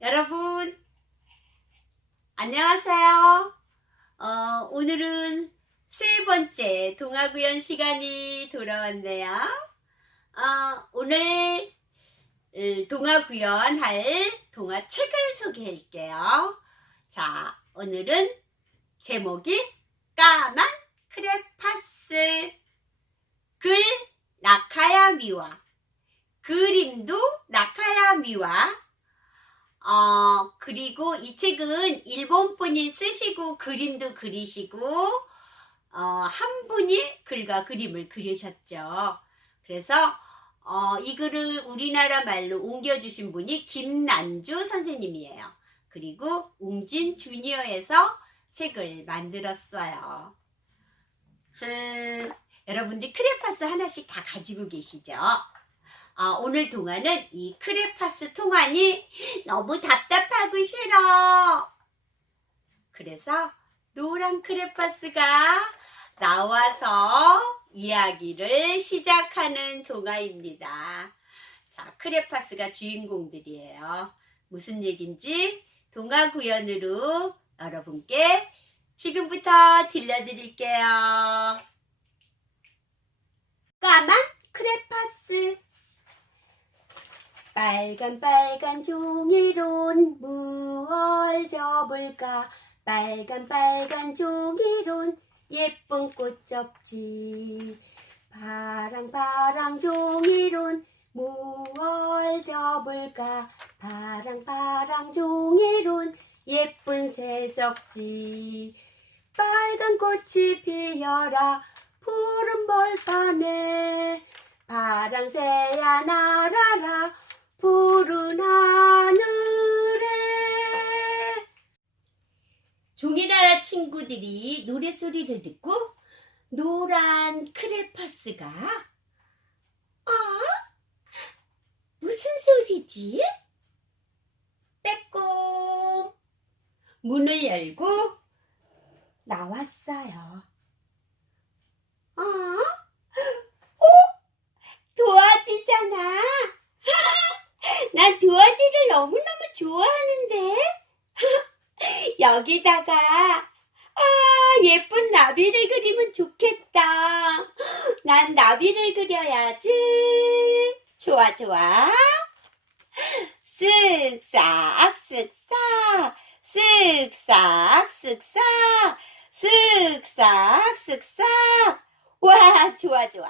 여러분, 안녕하세요. 어, 오늘은 세 번째 동화구연 시간이 돌아왔네요. 어, 오늘 음, 동화구연 할 동화책을 소개할게요. 자, 오늘은 제목이 까만 크레파스 글 나카야 미와 그림도 나카야 미와 어, 그리고 이 책은 일본 분이 쓰시고 그림도 그리시고 어, 한 분이 글과 그림을 그리셨죠. 그래서 어, 이 글을 우리나라 말로 옮겨주신 분이 김난주 선생님이에요. 그리고 웅진 주니어에서 책을 만들었어요. 음, 여러분들 크레파스 하나씩 다 가지고 계시죠? 아, 오늘 동화는 이 크레파스 통화니 너무 답답하고 싫어. 그래서 노란 크레파스가 나와서 이야기를 시작하는 동화입니다. 자, 크레파스가 주인공들이에요. 무슨 얘긴지 동화 구연으로 여러분께 지금부터 들려드릴게요. 까만 크레파스 빨간 빨간 종이론 무얼 접을까? 빨간 빨간 종이론 예쁜 꽃 접지. 파랑 파랑 종이론 무얼 접을까? 파랑 파랑 종이론 예쁜 새 접지. 빨간 꽃이 피어라 푸른 벌판에 파랑새야 날아라 푸른 하늘에 종이나라 친구들이 노래소리를 듣고 노란 크레파스가 아 무슨 소리지? 빼꼼 문을 열고 나왔어요. 아, 어? 도와주잖아. 난 도화지를 너무너무 좋아하는데. 여기다가, 아, 예쁜 나비를 그리면 좋겠다. 난 나비를 그려야지. 좋아, 좋아. 쓱싹, 쓱싹, 쓱싹, 쓱싹, 쓱싹, 쓱싹. 와, 좋아, 좋아.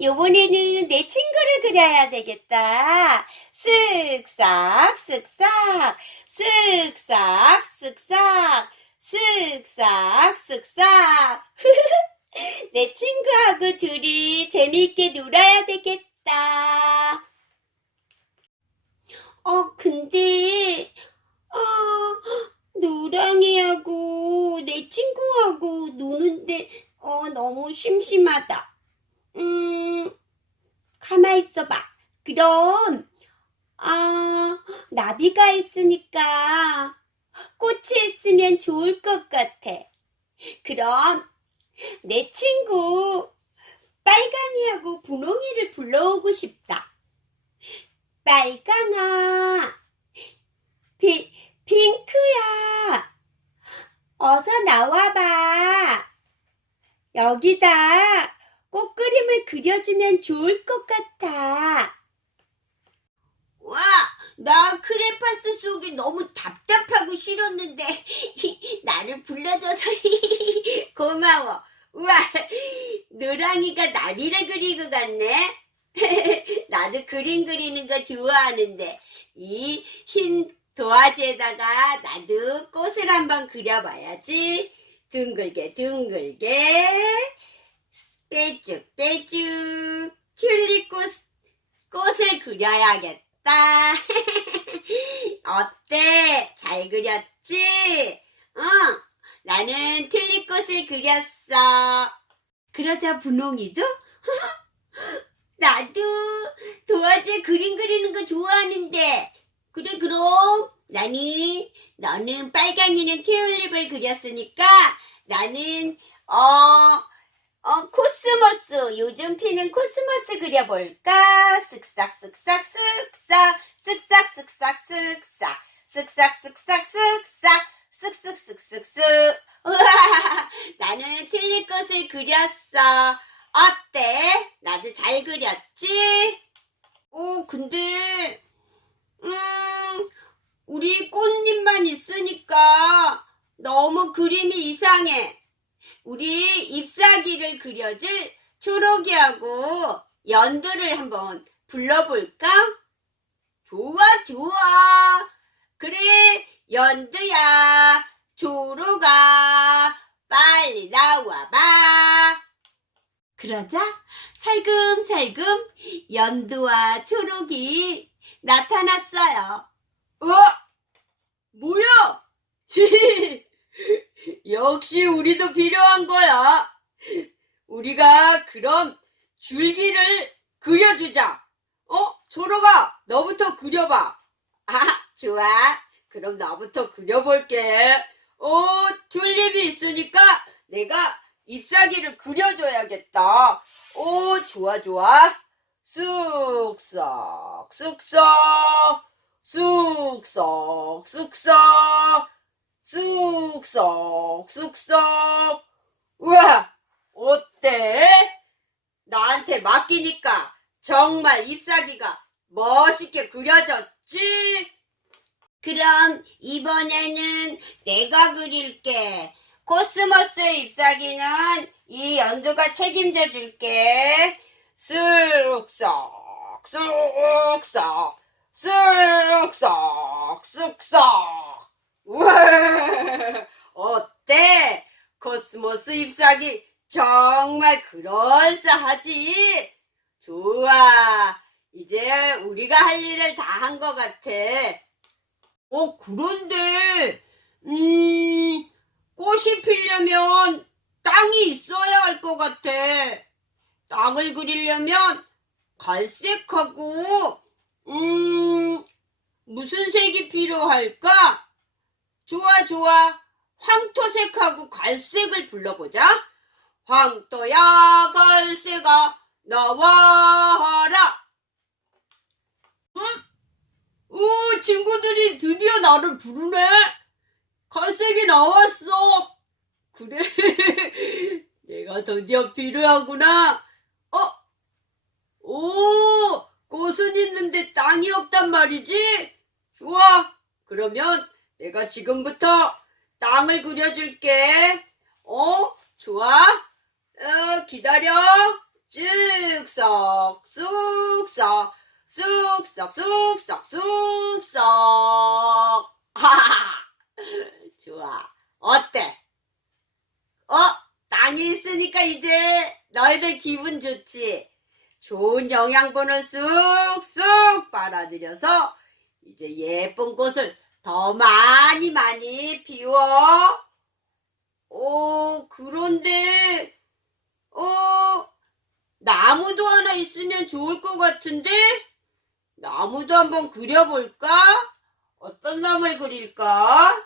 요번에는 내 친구를 그려야 되겠다. 쓱싹, 쓱싹, 쓱싹, 쓱싹, 쓱싹, 쓱싹. 내 친구하고 둘이 재미있게 놀아야 되겠다. 어, 근데, 아, 노랑이하고 내 친구하고 노는데, 어, 너무 심심하다. 음, 가만 있어봐. 그럼, 아, 나비가 있으니까 꽃이 있으면 좋을 것 같아. 그럼, 내 친구 빨강이하고 분홍이를 불러오고 싶다. 빨강아, 피, 핑크야, 어서 나와봐. 여기다 꽃 그림을 그려주면 좋을 것 같아. 와, 나 크레파스 속이 너무 답답하고 싫었는데 나를 불러줘서 고마워. 우와, 노랑이가 나비를 그리고 갔네. 나도 그림 그리는 거 좋아하는데 이 흰 도화지에다가 나도 꽃을 한번 그려봐야지. 둥글게 둥글게 빼쭉 빼쭉 튤립꽃 꽃을 그려야겠다. 어때? 잘 그렸지? 응. 나는 튤립꽃을 그렸어. 그러자 분홍이도 나도 도화지 그림 그리는 거 좋아하는데. 그래 그럼. 나는 너는 빨강이는 튤립을 그렸으니까 나는 어, 어 코스모스 요즘 피는 코스모스 그려볼까? 쓱싹 쓱싹 쓱싹 쓱싹 쓱싹 쓱싹 쓱싹 쓱싹 쓱싹. 쓱 쓱 쓱쓱 우와 나는 틀릴 것을 그렸어 어때? 나도 잘 그렸지? 오 근데 음 우리 꽃잎만 있으니까 너무 그림이 이상해 우리 잎사귀를 그려줄 초록이하고 연두를 한번 불러볼까? 좋아, 좋아. 연두야, 초록아, 빨리 나와봐. 그러자 살금살금 연두와 초록이 나타났어요. 어? 뭐야? 역시 우리도 필요한 거야. 우리가 그럼 줄기를 그려주자. 어? 초록아, 너부터 그려봐. 아, 좋아. 그럼 나부터 그려볼게. 어, 튤립이 있으니까 내가 잎사귀를 그려줘야겠다. 오, 좋아, 좋아. 쑥싹, 쑥싹, 쑥싹, 쑥싹, 쑥싹, 쑥싹. 우와, 어때? 나한테 맡기니까 정말 잎사귀가 멋있게 그려졌지? 그럼 이번에는 내가 그릴게. 코스모스의 잎사귀는 이 연두가 책임져 줄게. 쓱싹, 쓱싹, 쓱싹, 쓱싹. 우와, 어때? 코스모스 잎사귀 정말 그럴싸하지? 좋아. 이제 우리가 할 일을 다 한 것 같아. 어, 그런데, 음, 꽃이 피려면 땅이 있어야 할 것 같아. 땅을 그리려면 갈색하고, 음, 무슨 색이 필요할까? 좋아, 좋아. 황토색하고 갈색을 불러보자. 황토야, 갈색아, 나와라. 응? 오, 친구들이 드디어 나를 부르네. 갈색이 나왔어. 그래. 내가 드디어 필요하구나. 어? 오, 꽃은 있는데 땅이 없단 말이지? 좋아. 그러면 내가 지금부터 땅을 그려줄게. 어? 좋아. 어, 기다려. 쓱싹, 쑥싹, 쑥싹, 쑥싹. 하하하. 좋아. 어때? 어? 땅이 있으니까 이제 너희들 기분 좋지? 좋은 영양분을 쑥쑥 빨아들여서 이제 예쁜 꽃을 더 많이 많이 피워. 어, 그런데, 어, 나무도 하나 있으면 좋을 것 같은데? 나무도 한번 그려볼까? 어떤 나무를 그릴까?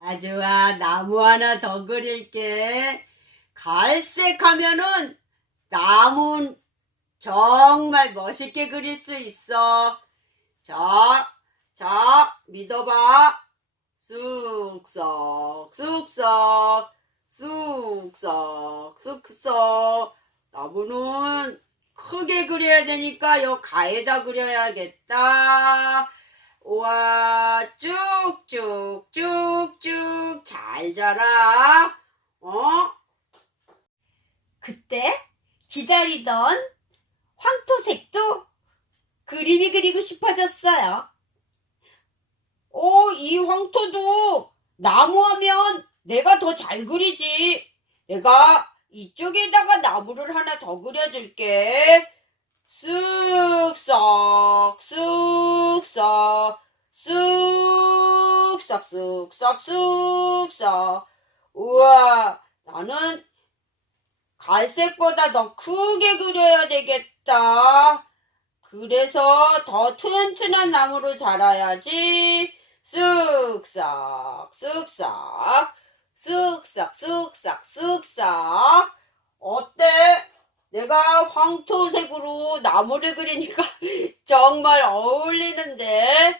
아, 좋아. 나무 하나 더 그릴게. 갈색 하면은 나무 정말 멋있게 그릴 수 있어. 자, 자, 믿어봐. 쑥싹, 쑥싹, 쑥싹, 쑥싹. 나무는 크게 그려야 되니까 요 가에다 그려야겠다. 우와, 쭉쭉, 쭉쭉, 잘 자라. 어? 그때 기다리던 황토색도 그림이 그리고 싶어졌어요. 어, 이 황토도 나무하면 내가 더 잘 그리지. 내가 이쪽에다가 나무를 하나 더 그려줄게. 쓱싹, 쓱싹, 쓱싹, 쓱싹, 쓱싹. 우와, 나는 갈색보다 더 크게 그려야 되겠다. 그래서 더 튼튼한 나무로 자라야지. 쓱싹, 쓱싹, 쓱싹, 쓱싹, 쓱싹. 어때? 내가 황토색으로 나무를 그리니까 정말 어울리는데.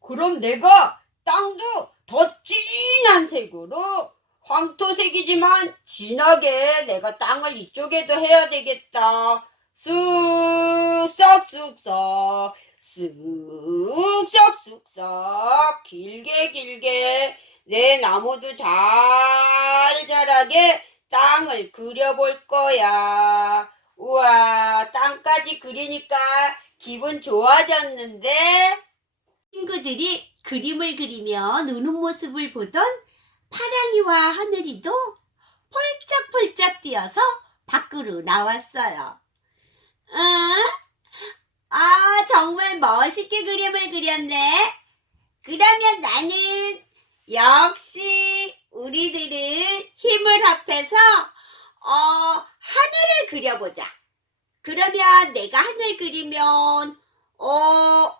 그럼 내가 땅도 더 진한 색으로 황토색이지만 진하게 내가 땅을 이쪽에도 해야 되겠다. 쓱싹 쓱싹 쓱싹 쓱싹 길게 길게 내 나무도 잘 자라게 땅을 그려볼 거야. 우와, 땅까지 그리니까 기분 좋아졌는데? 친구들이 그림을 그리며 노는 모습을 보던 파랑이와 하늘이도 펄쩍펄쩍 뛰어서 밖으로 나왔어요. 응? 아, 정말 멋있게 그림을 그렸네. 그러면 나는 역시 우리들은 힘을 합해서 어, 하늘을 그려보자. 그러면 내가 하늘 그리면 어,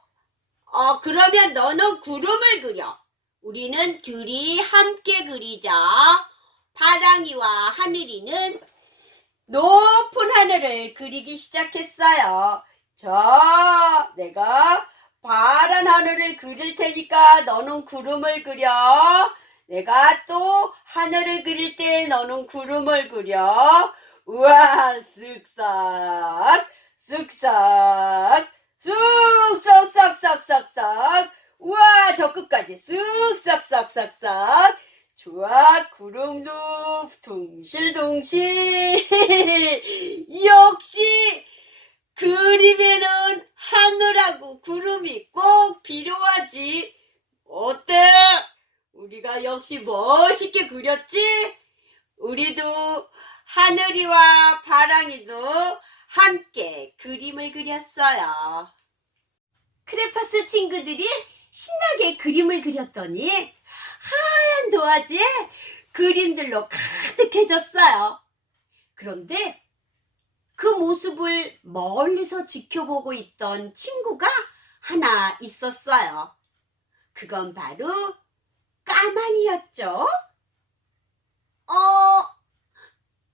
어, 그러면 너는 구름을 그려. 우리는 둘이 함께 그리자. 파랑이와 하늘이는 높은 하늘을 그리기 시작했어요. 자, 내가 파란 하늘을 그릴 테니까 너는 구름을 그려. 내가 또 하늘을 그릴 때 너는 구름을 그려. 우와, 쓱싹, 쓱싹, 쓱싹, 싹싹. 우와, 저 끝까지 쓱싹싹싹싹. 좋아, 구름도 둥실둥실. 역시 그림에는 하늘하고 구름이 꼭 필요하지. 어때? 우리가 역시 멋있게 그렸지? 우리도 하늘이와 바랑이도 함께 그림을 그렸어요. 크레파스 친구들이 신나게 그림을 그렸더니 하얀 도화지에 그림들로 가득해졌어요. 그런데 그 모습을 멀리서 지켜보고 있던 친구가 하나 있었어요. 그건 바로 까망이였죠. 어,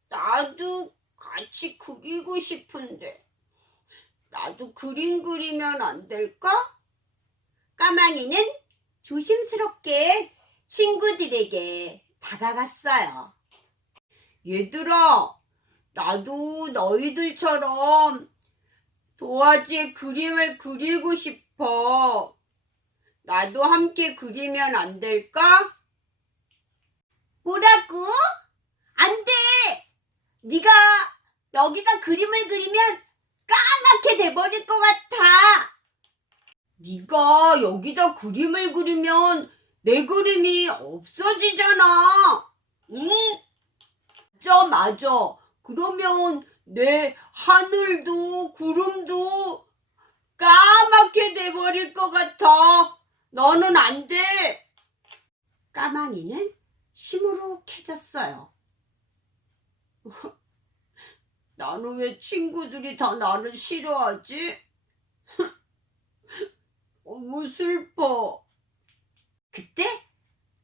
나도 같이 그리고 싶은데. 나도 그림 그리면 안 될까? 까망이는 조심스럽게 친구들에게 다가갔어요. 얘들아, 나도 너희들처럼 도화지에 그림을 그리고 싶어. 나도 함께 그리면 안 될까? 뭐라고? 안 돼! 네가 여기다 그림을 그리면 까맣게 돼버릴 것 같아. 네가 여기다 그림을 그리면 내 그림이 없어지잖아. 응? 맞아, 맞아. 그러면 내 하늘도 구름도 까맣게 돼버릴 것 같아. 너는 안 돼. 까망이는 시무룩해졌어요. 나는 왜 친구들이 다 나를 싫어하지? 너무 슬퍼. 그때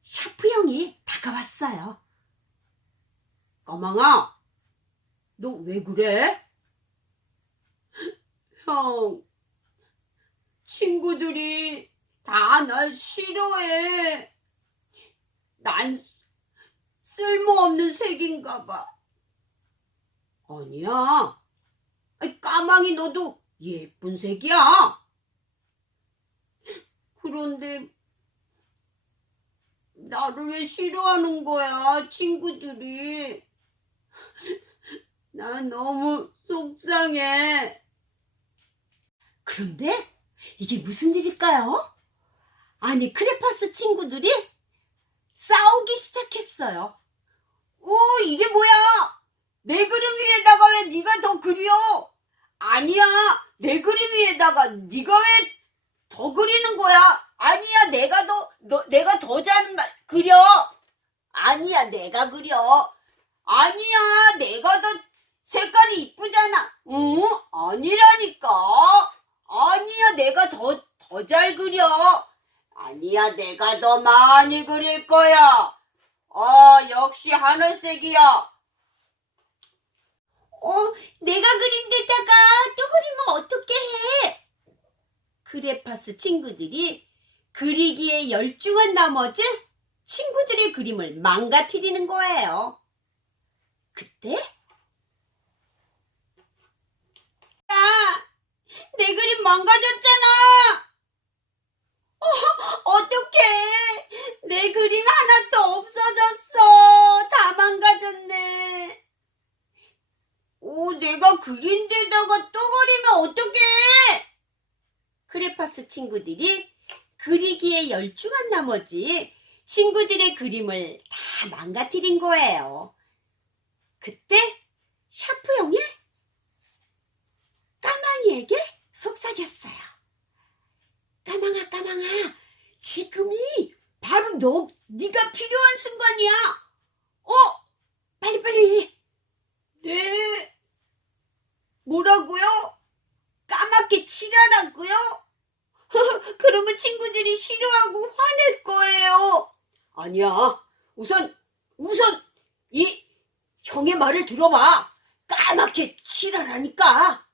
샤프 형이 다가왔어요. 까망아, 너 왜 그래? 형, 친구들이 다 날 싫어해. 난 쓸모없는 색인가 봐. 아니야. 까망이 너도 예쁜 색이야. 그런데 나를 왜 싫어하는 거야, 친구들이. 난 너무 속상해. 그런데 이게 무슨 일일까요? 아니 크레파스 친구들이 싸우기 시작했어요. 오, 이게 뭐야? 내 그림 위에다가 왜 네가 더 그려? 아니야, 내 그림 위에다가 네가 왜 더 그리는 거야? 아니야, 내가 더, 너, 내가 더잘 그려. 아니야, 내가 그려. 아니야, 내가 더 색깔이 이쁘잖아. 응? 아니라니까. 아니야, 내가 더, 더 잘 그려. 아니야, 내가 더 많이 그릴 거야. 어, 역시 하늘색이야. 어, 내가 그린 데다가 또 그리면 어떻게 해? 크레파스 친구들이 그리기에 열중한 나머지 친구들의 그림을 망가뜨리는 거예요. 그때 야, 내 그림 망가졌잖아. 어, 어떡해. 내 그림 하나도 없어졌어. 다 망가졌네. 오, 내가 그린 데다가 또 그리면 어떡해? 크레파스 친구들이 그리기에 열중한 나머지 친구들의 그림을 다 망가뜨린 거예요. 그때 샤프 형이 까망이에게 속삭였어요. 까망아, 까망아, 지금이 바로 너, 네가 필요한 순간이야. 어, 빨리빨리. 네. 뭐라고요? 까맣게 칠하라고요? 그러면 친구들이 싫어하고 화낼 거예요. 아니야. 우선, 우선, 이 형의 말을 들어봐. 까맣게 칠하라니까.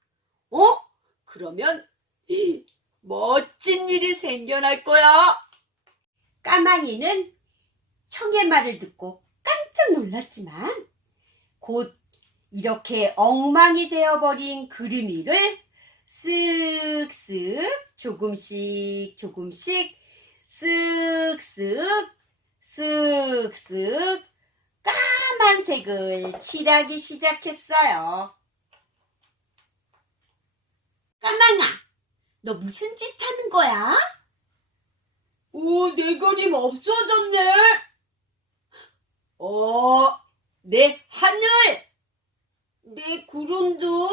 어? 그러면, 이 멋진 일이 생겨날 거야. 까망이는 형의 말을 듣고 깜짝 놀랐지만 곧 이렇게 엉망이 되어버린 그림 위를 쓱쓱 조금씩 조금씩 쓱쓱 쓱쓱 까만색을 칠하기 시작했어요. 까망아, 너 무슨 짓 하는 거야? 오, 내 그림 없어졌네. 어, 내 하늘, 내 구름도,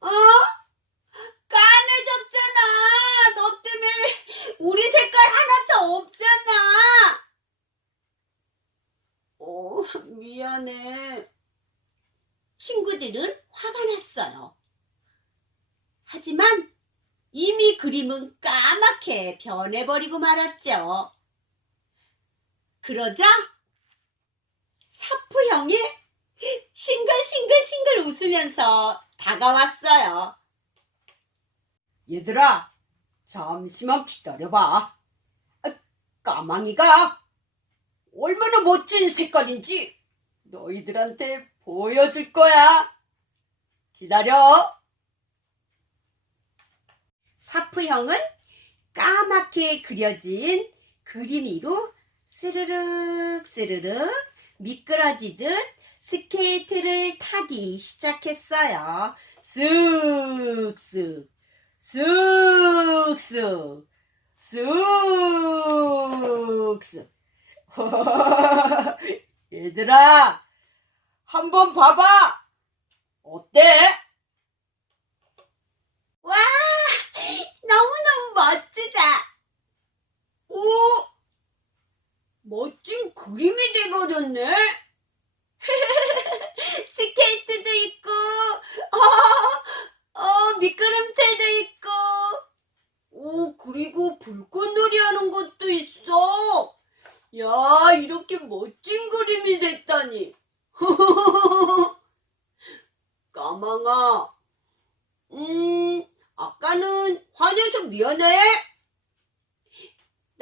어? 까매졌잖아. 너 때문에 우리 색깔 하나도 없잖아. 어, 미안해. 친구들은 화가 났어요. 하지만 이미 그림은 까맣게 변해버리고 말았죠. 그러자 사프 형이 싱글싱글싱글 웃으면서 다가왔어요. 얘들아, 잠시만 기다려봐. 아, 까망이가 얼마나 멋진 색깔인지 너희들한테 보여줄 거야. 기다려. 사프 형은 까맣게 그려진 그림 위로 스르륵 스르륵 미끄러지듯 스케이트를 타기 시작했어요. 쓱쓱 쓱쓱 쓱쓱 얘들아, 한번 봐봐. 어때? 와 너무너무 멋지다. 오, 멋진 그림이 돼버렸네. 스케이트도 있고 어, 어 미끄럼틀도 있고 오, 그리고 불꽃놀이 하는 것도 있어. 야, 이렇게 멋진 그림이 됐다니. 까망아, 음, 아까는 화내서 미안해.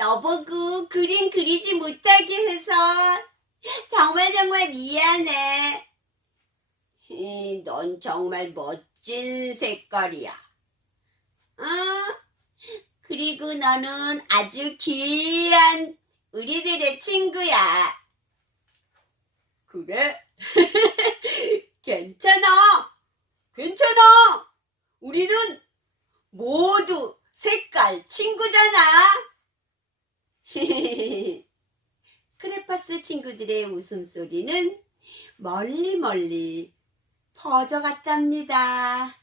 너보고 그림 그리지 못하게 해서 정말 정말 미안해. 히, 넌 정말 멋진 색깔이야. 아, 그리고 너는 아주 귀한 우리들의 친구야. 그래? 괜찮아. 괜찮아. 우리는 모두 색깔 친구잖아. 크레파스 친구들의 웃음소리는 멀리 멀리 퍼져갔답니다.